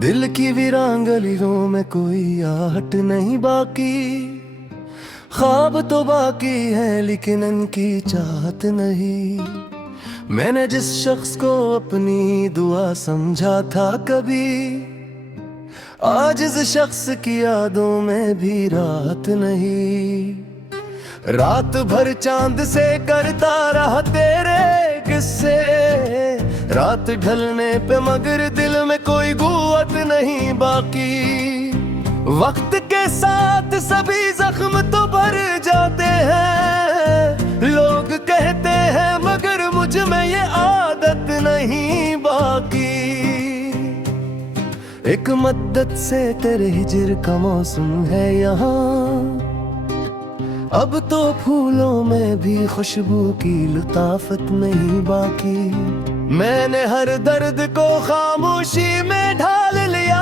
दिल की वीरान गलियों में कोई आहट नहीं बाकी। ख्वाब तो बाकी है लेकिन इनकी चाहत नहीं। मैंने जिस शख्स को अपनी दुआ समझा था कभी, आज इस शख्स की यादों में भी राहत नहीं। रात भर चांद से करता रहा तेरे किस्से, रात ढलने पे मगर दिल में कोई कुव्वत नहीं बाकी। वक्त के साथ सभी जख्म तो भर जाते हैं, लोग कहते हैं मगर मुझ में ये आदत नहीं बाकी। एक मद्दत से तेरे हिजर का मौसम है यहाँ, अब तो फूलों में भी खुशबू की लताफत नहीं बाकी। मैंने हर दर्द को खामोशी में ढाल लिया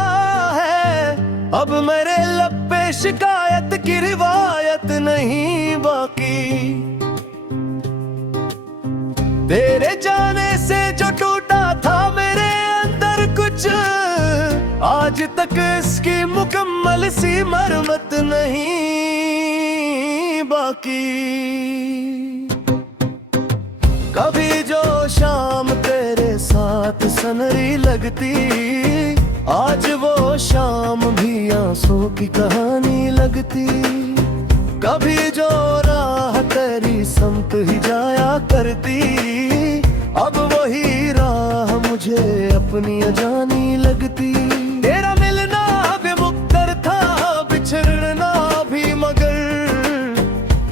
है, अब मेरे लब पे शिकायत की रिवायत नहीं बाकी। तेरे जाने से जो टूटा था मेरे अंदर कुछ, आज तक इसकी मुकम्मल सी मरम्मत नहीं बाकी। कभी जो शाम तेरे साथ सनरी लगती, आज वो शाम भी आंसू की कहानी लगती। कभी जो राह तेरी समत ही जाया करती, अब वही राह मुझे अपनी अजानी लगती। तेरा मिलना भी मुक्तर था, बिछड़ना भी, मगर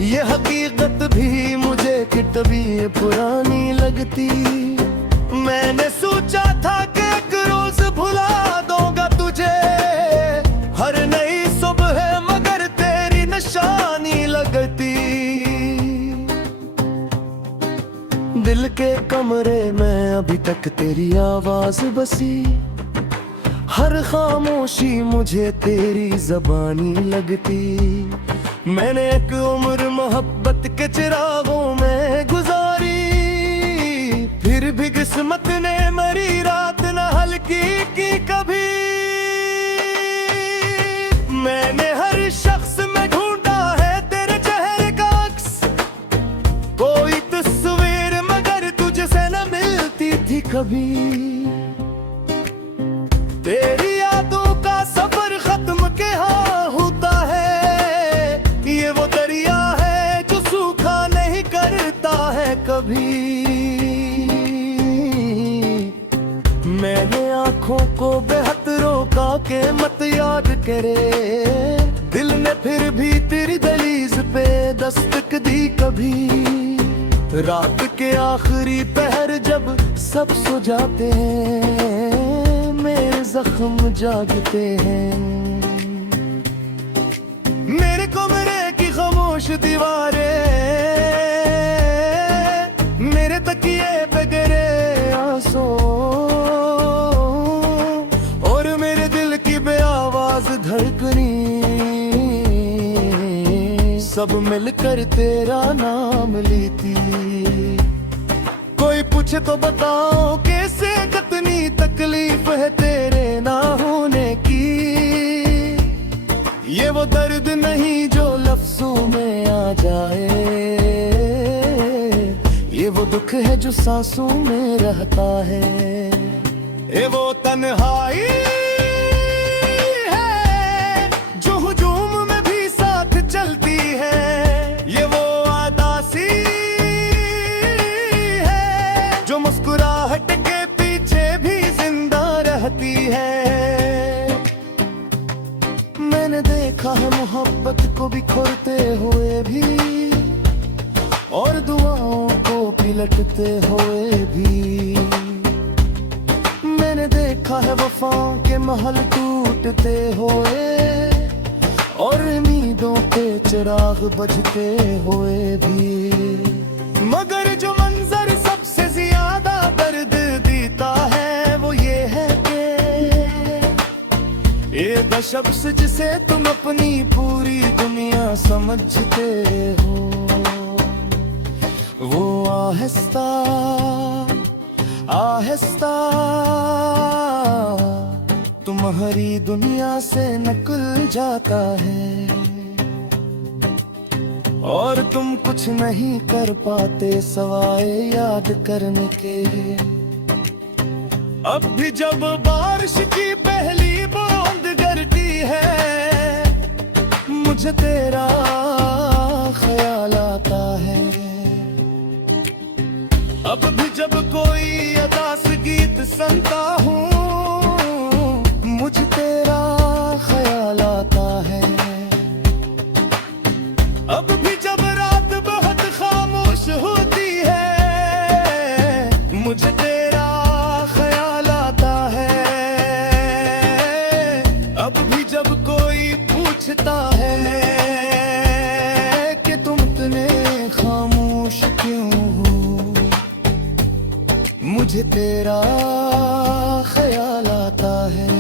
ये हकीकत भी मुझे कितनी पुरानी लगती। मैंने सोचा था कि एक रोज भुला दूंगा तुझे, हर नई सुबह मगर तेरी निशानी लगती। दिल के कमरे में अभी तक तेरी आवाज बसी, हर खामोशी मुझे तेरी जबानी लगती। मैंने एक उम्र मोहब्बत के चिरागों में गुजारी, फिर भी किस्मत ने मेरी रात न हल्की की कभी। मैंने हर शख्स में ढूंढा है तेरे चेहरे का अक्स, कोई तस्वीर मगर तुझसे न मिलती थी कभी। तेरी यादों का सफर खत्म के हाँ होता है, ये वो दरिया है जो सूखा नहीं करता है कभी। मैंने आंखों को बेहद रोका के मत याद करे, दिल ने फिर भी तेरी दहलीज पे दस्तक दी कभी। रात के आखिरी पहर जब सब सो जाते हैं, मेरे जख्म जागते हैं। मेरे कमरे की खामोश दीवारें, मेरे तकिए पे गिरे आंसू, और मेरे दिल की बेआवाज धड़कनी, सब मिलकर तेरा नाम लेती। कोई पूछे तो बताओ कैसे कितनी तकलीफ है तेरे ना होने की। ये वो दर्द नहीं जो लफ्जों में आ जाए, ये वो दुख है जो सांसों में रहता है। ये वो तन्हाई है जो हुजूम में भी साथ चलती है, ये वो आदासी है जो मुस्कुराहट के पीछे भी जिंदा रहती है। मैंने देखा है मोहब्बत को बिखरते हुए भी, और दुआओं को पिलटते हुए भी। मैंने देखा है वफाओं के महल टूटते हुए, और उम्मीदों के चिराग बुझते हुए भी। मगर जो मंजर सबसे ज्यादा दर्द देता है वो ये है कि एक शख्स जिसे तुम अपनी पूरी दुनिया समझते हो, वो आहिस्ता आहिस्ता तुम तुम्हारी दुनिया से निकल जाता है और तुम कुछ नहीं कर पाते सवाए याद करने के। अब भी जब बारिश की पहली बूंद गिरती है मुझे तेरा ख्याल आता है। अब भी जब कोई अदास गीत सुनता हूँ मुझे तेरा ख्याल आता है। अब भी जब रात बहुत खामोश होती है मुझे तेरा ख्याल आता है। अब भी जब कोई पूछता है कि तुम इतने खामोश क्यों हो मुझे तेरा ख्याल आता है।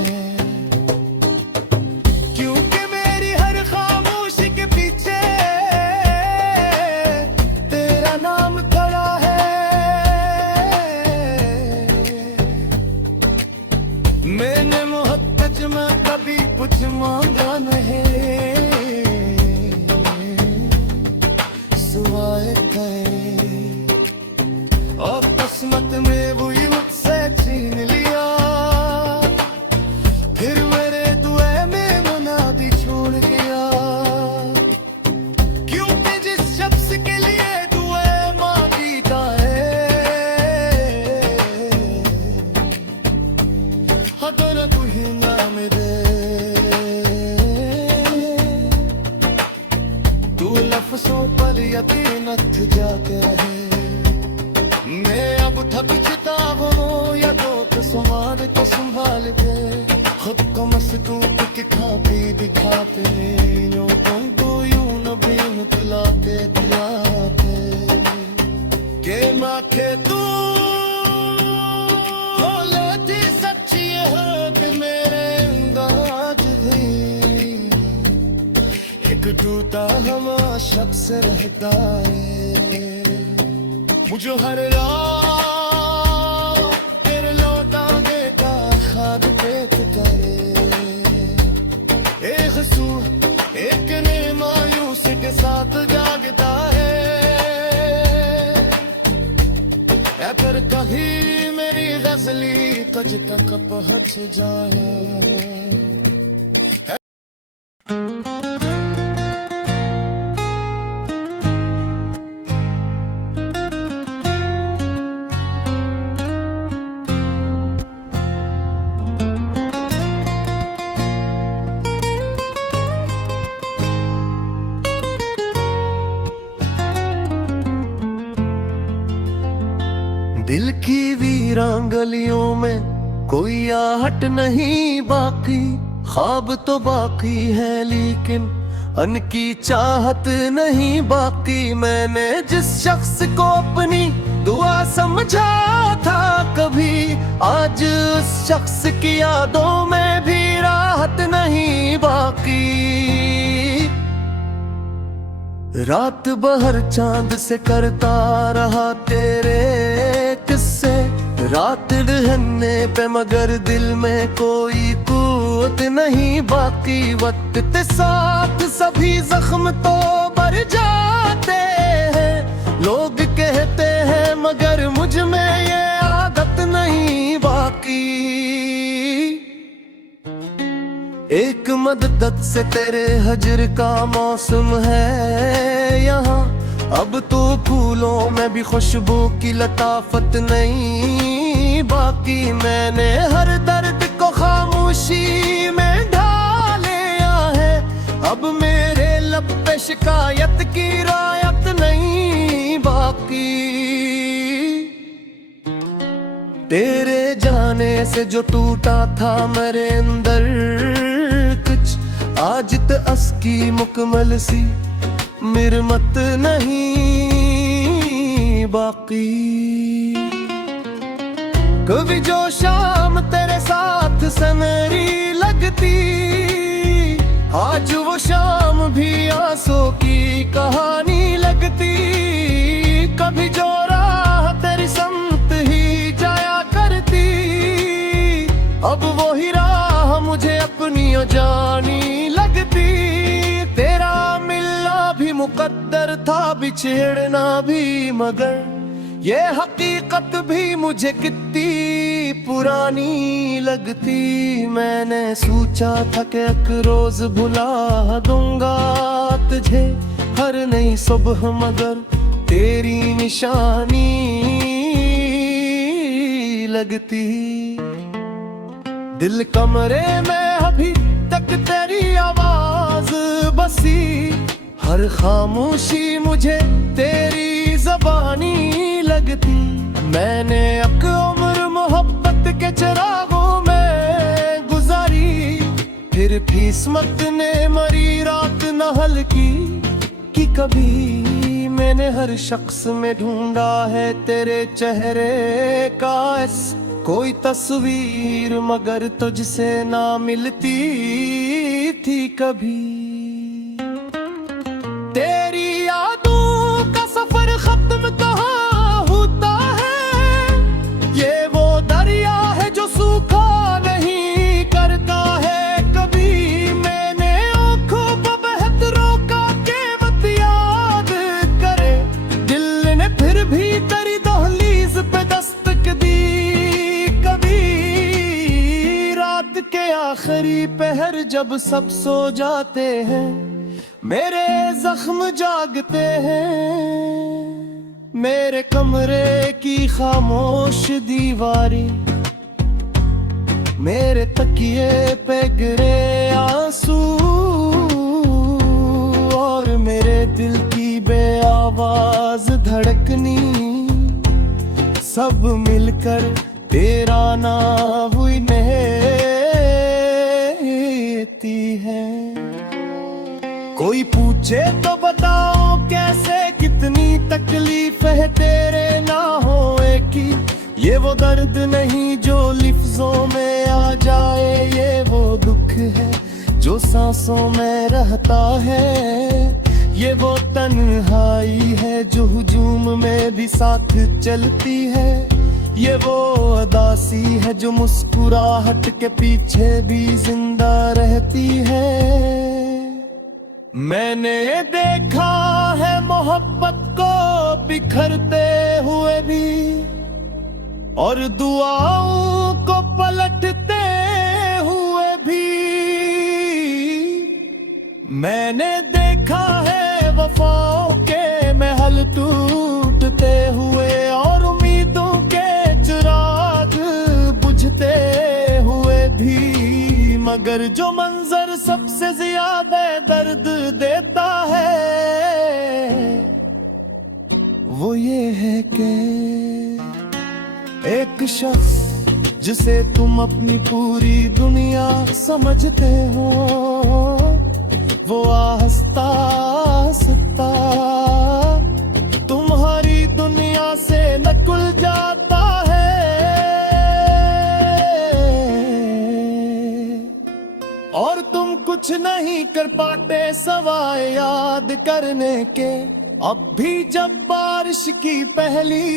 मैंने मोहब्बत में कभी कुछ मांगा नहीं सुवाए गए और किस्मत में वही मुझसे छीन लिया। फिर मेरे दुए में मुनादी छोड़ गया। क्योंकि जिस शख्स के लिए दुए मांगता है अगर तू ही नाम दे तू लफ्ज़ों पर यकीन जाते है। मैं अब थक चुका हूँ या तो संभाल तो संभाल दे खुद को मसतूक के खाते दिखाते यूं तुमको यूं न भी दिलाते दिलाते के माथे तू टूटा हवा शख्स रहता है मुझे हर रात तेरे लौटाने का ख्वाब देख करे। एक सूर एक ने मायूस के साथ जागता है अगर कहीं मेरी गजली तुझ तक पहुंच जाए। दिल की वीरान गलियों में कोई आहट नहीं बाकी ख्वाब तो बाकी है लेकिन अन की चाहत नहीं बाकी। मैंने जिस शख्स को अपनी दुआ समझा था कभी आज उस शख्स की यादों में भी राहत नहीं बाकी। रात बहर चांद से करता रहा तेरे किस्से रात ढहने पे मगर दिल में कोई कुव्वत नहीं बाकी। वक्त के साथ सभी जख्म तो भर जाते हैं लोग कहते हैं मगर मुझ में ये आदत नहीं बाकी। एक मदद से तेरे हजर का मौसम है यहाँ अब तो फूलों में भी खुशबू की लताफत नहीं बाकी। मैंने हर दर्द को खामोशी में ढालिया है अब मेरे लब पे शिकायत की रायत नहीं बाकी। तेरे जाने से जो टूटा था मेरे अंदर कुछ आज तस की मुकम्मल सी मिरमत नहीं बाकी। कभी जो शाम तेरे साथ सनहरी लगती आज वो शाम भी आंसू की कहानी लगती। कभी जो राह तेरी समत ही जाया करती अब वो ही राह मुझे अपनी जानी लगती। तेरा मिलना भी मुकद्दर था, बिछड़ना भी, मगर ये हकीकत भी मुझे कितनी पुरानी लगती। मैंने सोचा था कि एक रोज भुला दूंगा तुझे हर नई सुबह, मगर तेरी निशानी लगती। दिल कमरे में अभी तक तेरी आवाज बसी, हर खामोशी मुझे तेरी ज़बानी लगती। मैंने एक उम्र मोहब्बत के चिरागों में गुजारी, फिर भी किस्मत ने मरी रात न हल्की कि कभी मैंने हर शख्स में ढूंढा है तेरे चेहरे का कोई तस्वीर, मगर तुझसे ना मिलती थी कभी। तेरी यादों का सफर खत्म कहाँ होता है, ये वो दरिया है जो सूखा नहीं करता है कभी। मैंने आंखों को बहत रोका के मत याद करे, दिल ने फिर भी तेरी दहलीज पे दस्तक दी कभी। रात के आखिरी पहर जब सब सो जाते हैं, मेरे जख्म जागते हैं। मेरे कमरे की खामोश दीवारी, मेरे तकिए पे गिरे आंसू, और मेरे दिल की बेआवाज धड़कनी, सब मिलकर तेरा नाम हुई नेती है। कोई पूछे तो बताओ कैसे, कितनी तकलीफ है तेरे ना होए की। ये वो दर्द नहीं जो लफ्जों में आ जाए, ये वो दुख है जो सांसों में रहता है। ये वो तन्हाई है जो हुजूम में भी साथ चलती है। ये वो अदासी है जो मुस्कुराहट के पीछे भी जिंदा रहती है। मैंने देखा है मोहब्बत को बिखरते हुए भी, और दुआओं को पलटते हुए भी। मैंने देखा है वफाओं के महल टूटते हुए, और उम्मीदों के चिराग बुझते हुए भी। मगर जो मंजर सबसे ज्यादा दर्द देता है, वो ये है कि एक शख्स जिसे तुम अपनी पूरी दुनिया समझते हो, वो आहिस्ता आहिस्ता तुम्हारी दुनिया से निकल जाता है। और तुम कुछ नहीं कर पाते सवाए याद करने के। अब भी जब बारिश की पहली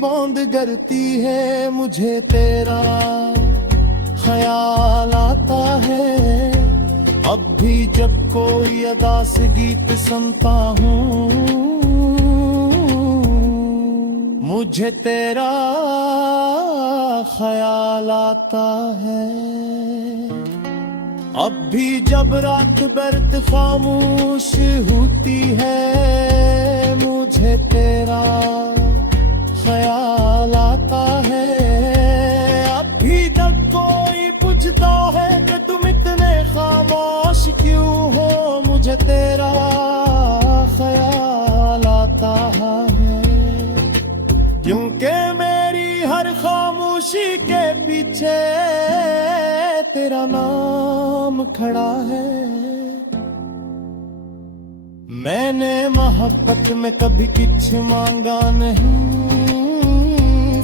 बूंद गिरती है, मुझे तेरा ख्याल आता है। अब भी जब कोई अदास गीत सुनता हूँ, मुझे तेरा ख्याल आता है। अब भी जब रात बर्द खामोश होती है, मुझे तेरा ख्याल आता है। अब भी जब कोई पूछता है कि तुम इतने खामोश क्यों हो, मुझे तेरा ख्याल आता है। क्योंकि मेरी हर खामोशी के पीछे तेरा नाम खड़ा है। मैंने मोहब्बत में कभी कुछ मांगा नहीं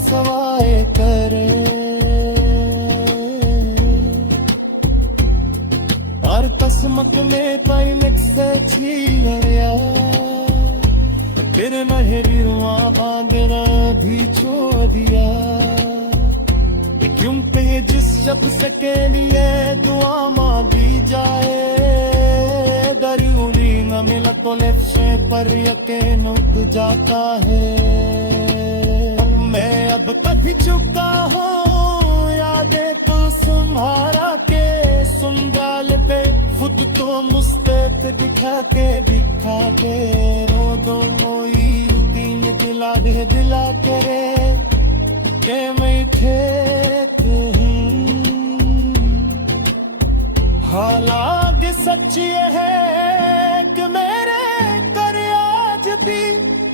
सवाए करे, और किस्मत में पैमिक से छीया, फिर नहरी रुआ बांध भी छोड़ दिया। क्योंकि जिस शख्स के लिए दुआ मांगी जाए, दरूरी न मिला तो लफ्ज़ों पर यकीन उठ जाता है। मैं अब तक चुका हूँ यादें को संभारा के, सुन गाल पे खुद तो मुस्बत दिखा के रो दो मोई तीन दिला करे के मैं थे कहीं। हालात सच ये है कि मेरे घर आज भी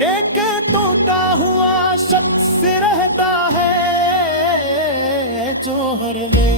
एक टूटा हुआ शख्स रहता है, जो हर ले